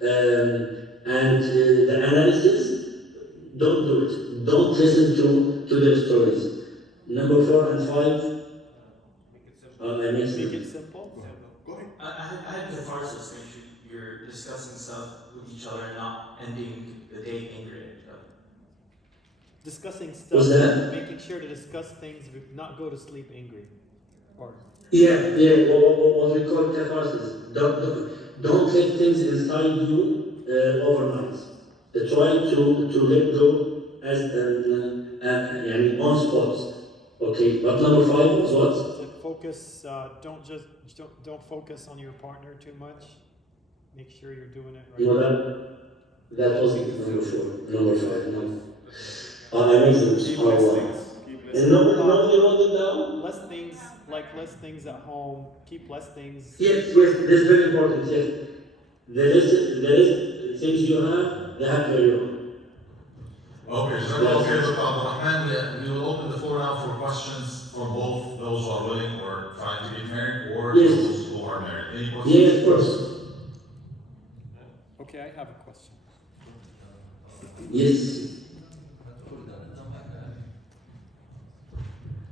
and the analysis, don't do it. Don't listen to their stories. Number 4 and 5. I missed Make it. it simple. Go ahead. I had catharsis when you're discussing stuff with each other and not ending the day angry at each other. Discussing stuff, What's that? making sure to discuss things, not go to sleep angry. Or Yeah, what we call catharsis. Don't let things inside you overnight. Try to let go as on spot. Okay, but number 5 is what? so focus. Don't focus on your partner too much. Make sure you're doing it right. You know that wasn't number 4. Number 5. No. I made them. Keep Oh, less wow. things. Keep less And nobody wrote it down? less things, like less things at home. Keep less things. Yes, that's very important, yes. There is things you have, they have very own. Okay, Jazakallah khair, Dr. Abdurrahman. We will open the floor now for questions from both those who are willing or trying to get married or Yes. those who are married. Any questions? Yes, of course. Okay, I have a question. Yes.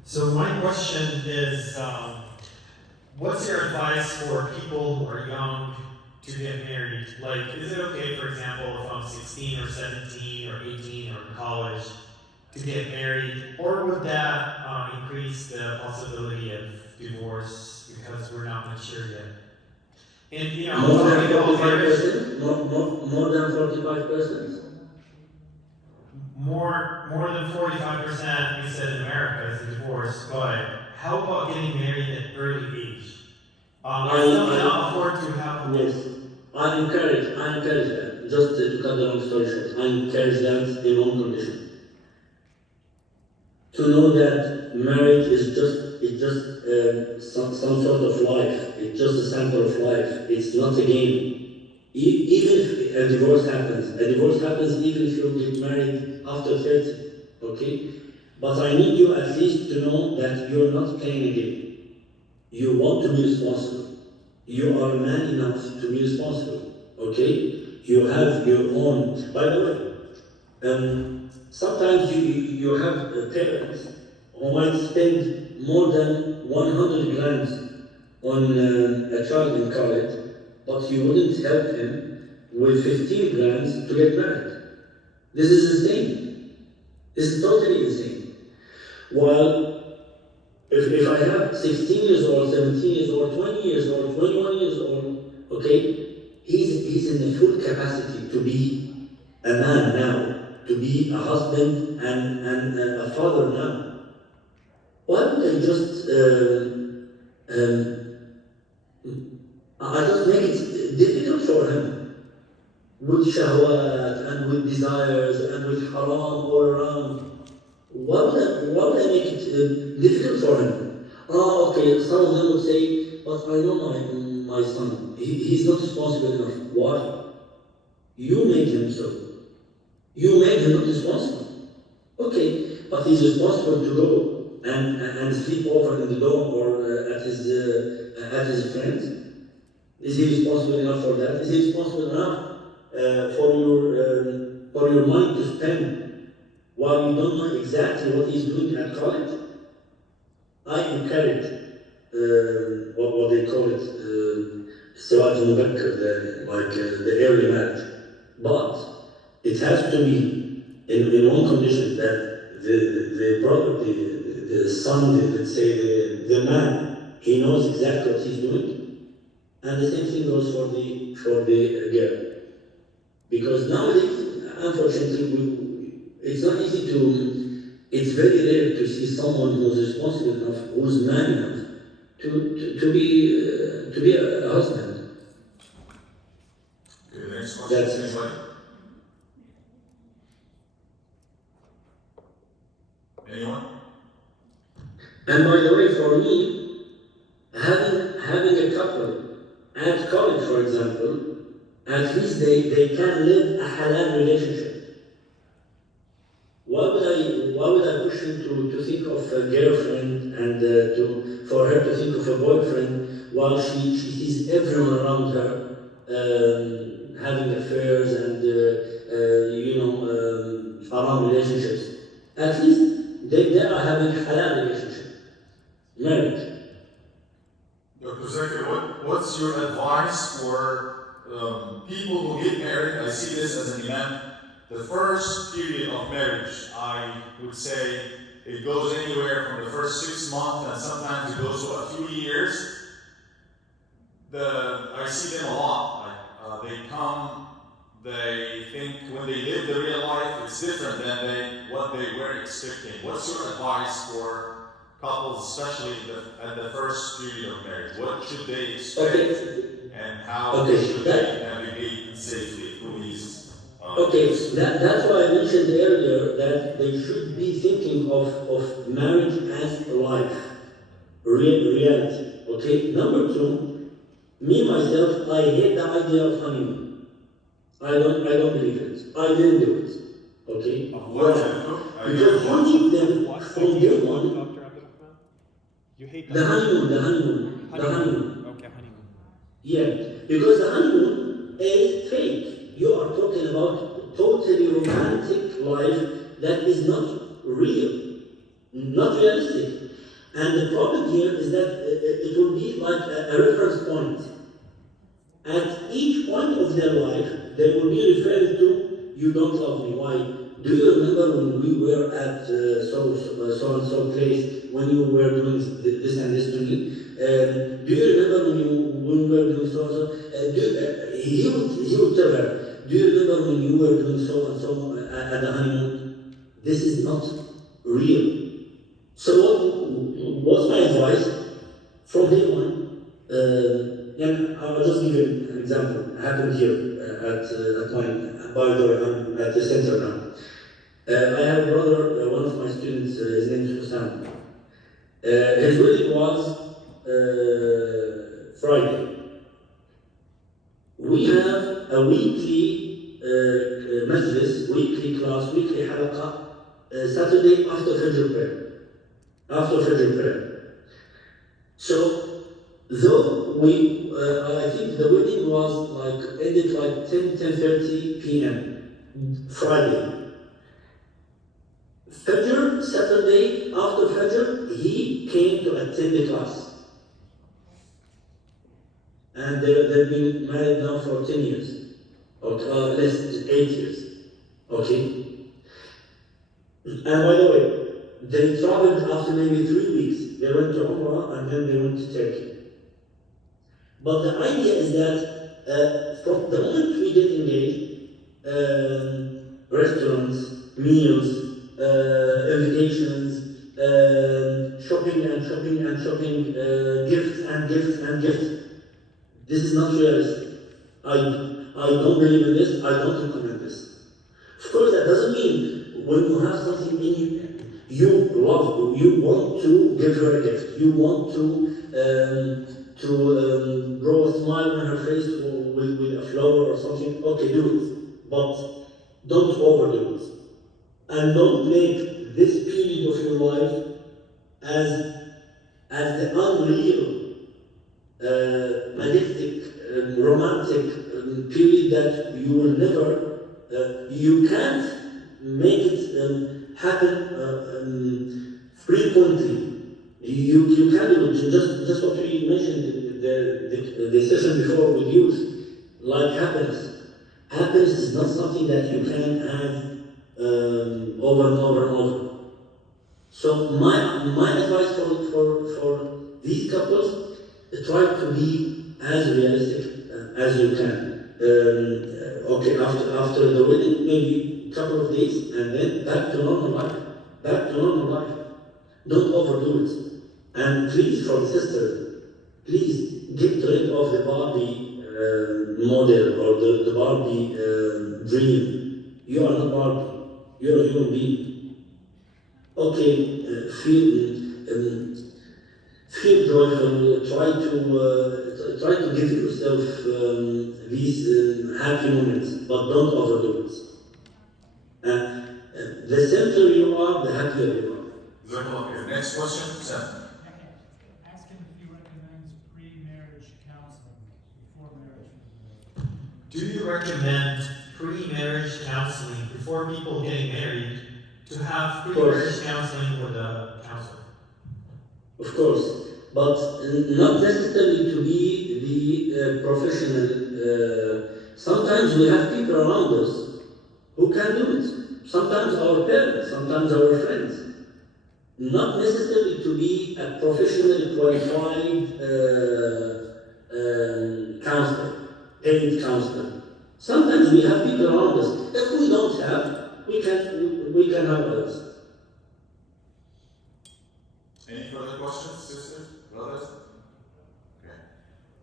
So my question is, what's your advice for people who are young to get married? Like, is it okay, for example, if I'm 16 or 17 or 18 or in college to get married? Or would that increase the possibility of divorce because we're not mature yet? And, you know, More than talking about marriage, 45%? More than 45%? more than 45% we said in America is a divorce, but how about getting married at early age? I still cannot afford to have Yes. I encourage that. Just to cut the long story short, I encourage that in one condition. To know that marriage is just some sort of life. It's just a sample of life. It's not a game. Even if a divorce happens even if you get married after 30, okay? But I need you at least to know that you're not playing a game. You want to be responsible. You are man enough to be responsible, okay? You have your own. By the way, sometimes you have parents who might spend more than 100 grand on a child in college, but you wouldn't help him with 15 grand to get married. This is insane. This is totally insane. While if I have 16 years old, 17 years old, 20 years old, 21 years old, okay, he's in the full capacity to be a man now, to be a husband and a father now. Why would I just make it difficult for him with shahwat and with desires and with haram all around? Why would I make it difficult for him? Okay, some of them would say, but I know my son, he's not responsible enough. Why? You made him so. You made him not responsible. Okay, but he's responsible to go and sleep over in the dorm or at his friends. Is he responsible enough for that? Is he responsible enough for your money to spend while you don't know exactly what he's doing at college? I encourage what they call it, Siraj Mubakkar, the early marriage. But it has to be in one condition, that the son, let's say the man, he knows exactly what he's doing. And the same thing goes for the girl. Because nowadays, unfortunately, it's not easy it's very rare to see someone who's responsible enough, who's man enough, to be a husband. Okay, the next question, That's- anybody? Anyone? And by the way, for me, having a couple at college, for example, at least they can live a halal relationship. Why why would I push him to think of a girlfriend and for her to think of a boyfriend while she sees everyone around her having affairs and haram relationships? At least they are having halal relationship, marriage. Dr. Zakir, what's your advice for people who get married? I see this as an imam. The first period of marriage, I would say it goes anywhere from the first 6 months and sometimes it goes to a few years. I see them a lot. They come, they think when they live the real life, it's different than what they were expecting. What's your advice for couples, especially at the first period of marriage? What should they expect and how should they navigate safely through these? That's why I mentioned earlier that they should be thinking of marriage as life, reality. Okay. Number two, me myself, I hate the idea of honeymoon. I don't believe it. I didn't do it. Okay. Because you keep them from day one. Dr. Abdulrahman? You hate The honeymoon. Okay, honeymoon. Yeah, because the honeymoon is fake. You are talking about totally romantic life that is not real, not realistic. And the problem here is that it will be like a reference point. At each point of their life, they will be referring to, you don't love me. Why? Do you remember when we were at so and so place, when you were doing this and this to me? Do you remember when we were doing so and so? He would tell her, do you remember when you were doing so and so at the honeymoon? This is not real. So what's my advice? From day one, and I'll just give you an example. It happened here at my, by the way, I'm at the center now. I have a brother, one of my students, his name is Hussam. His wedding was Friday. We have a weekly majlis, weekly class, weekly halaqa, Saturday after Fajr prayer. So, though I think the wedding was ended like 10:30 p.m. Friday. Fajr, Saturday, after Fajr, he came to attend the class. And they've been married now for 10 years, or less than 8 years. Okay? And by the way, they traveled after maybe 3 weeks. They went to Umrah and then they went to Turkey. But the idea is that from the moment we get engaged, restaurants, meals, invitations, shopping, gifts. This is not realistic. I don't believe in this. I don't recommend this. Of course, that doesn't mean when you have something in you love, you want to give her a gift. You want to draw a smile on her face with a flower or something. Okay, do it, but don't overdo it. And don't make this period of your life as the unreal, magnetic, romantic period that you will never, you can't make it happen frequently. You can't do it. Just what we mentioned the session before with youth, like happiness. Happiness is not something that you can have over and over and over. So my advice for these couples, try to be as realistic as you can. Okay, after the wedding, maybe a couple of days, and then back to normal life. Don't overdo it. And please, for the sisters, please get rid of the Barbie model or the Barbie dream. You are not Barbie. You're a human being. Okay, feel joyful. Try to give yourself these happy moments, but don't overdo it. The simpler you are, the happier you are. Jazakallah khair. Next question, Sam. Ask him if he recommends pre-marriage counseling before marriage. Do you recommend pre-marriage counseling before people getting married to have pre-marriage counseling with a counselor? Of course, but not necessarily to be the professional. Sometimes we have people around us who can do it. Sometimes our parents, sometimes our friends. Not necessarily to be a professionally qualified counselor, paid counselor. Sometimes we have people around us. If we don't have, we can have others. Any further questions, sisters, brothers? Okay.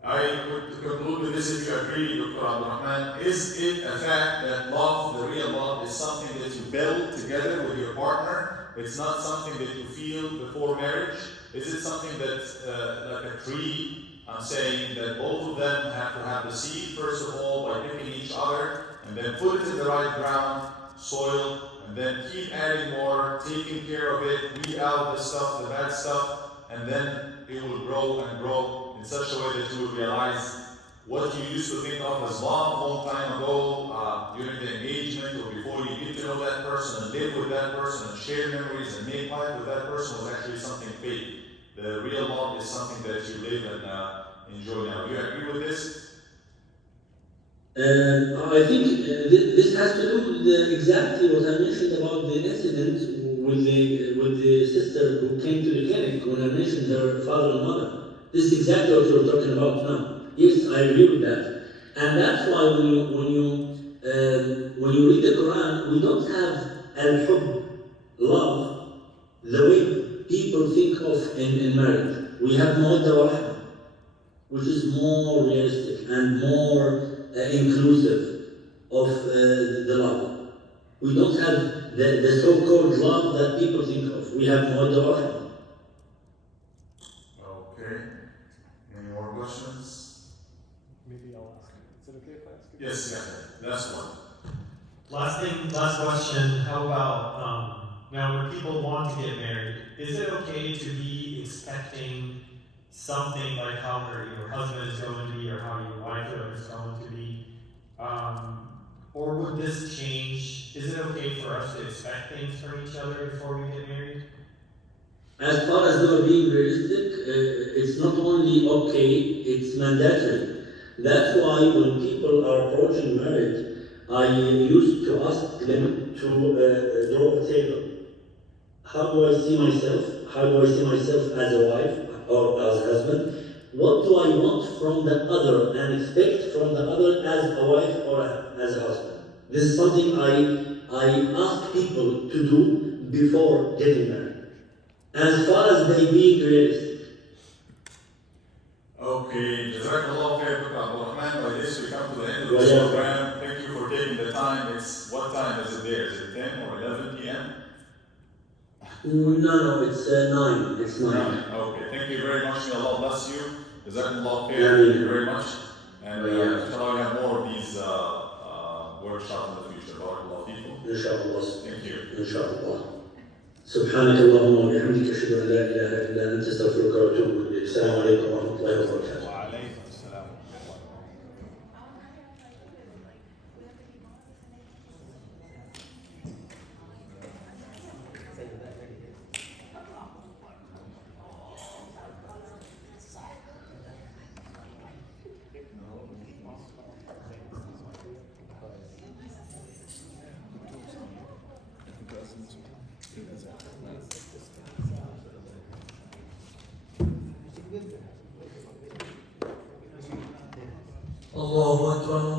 I would conclude with this, if you agree, Dr. Abdurrahman. Is it a fact that love, the real love, is something that you build together with your partner? It's not something that you feel before marriage? Is it something that's like a tree? I'm saying that both of them have to have the seed, first of all, by picking each other, and then put it in the right ground, soil, and then keep adding more, taking care of it, weed out the stuff, the bad stuff, and then it will grow and grow in such a way that you will realize what you used to think of as love a long time ago, during the engagement or before you get to know that person and live with that person and share memories and make life with that person was actually something fake. The real love is something that you live and enjoy now. Do you agree with this? I think this has to do with exactly what I mentioned about the incident with the sister who came to the clinic when I mentioned her father and mother. This is exactly what you're talking about now. Yes, I agree with that, and that's why when you read the Quran, we don't have al-hub, love, the way people think of in marriage. We have mawadda wa rahma, which is more realistic and more inclusive of the love. We don't have the so-called love that people think of. We have mawadda wa rahma. Okay. Any more questions? Maybe I'll ask. Is it okay if I ask? Yes, yeah. Last one. Last question. How about now when people want to get married, is it okay to be expecting something like how your husband is going to be or how your wife is going to be? Or would this change? Is it okay for us to expect things from each other before we get married? As far as you're being realistic, it's not only okay, it's mandatory. That's why when people are approaching marriage, I used to ask them to draw a table. How do I see myself? How do I see myself as a wife or as a husband? What do I want from the other and expect from the other as a wife or as a husband? This is something I ask people to do before getting married. As far as they being realistic. Okay, Jazakallah khair, Dr. Abdurrahman. By this, we come to the end of this program. Thank you for taking the time. What time is it there? Is it 10 or 11 p.m.? No, it's 9. It's 9. Okay, thank you very much. May Allah bless you. Jazakallah khair. Thank you very much. And inshallah, we have more of these workshops in the future. Barakallahu feekum. Inshallah. Thank you. Inshallah. سبحانك اللهم وبحمدك أشهد أن لا إله إلا أنت أستغفرك وأتوب إليك. السلام عليكم ورحمة الله وبركاته. وعليكم السلام. الله أكبر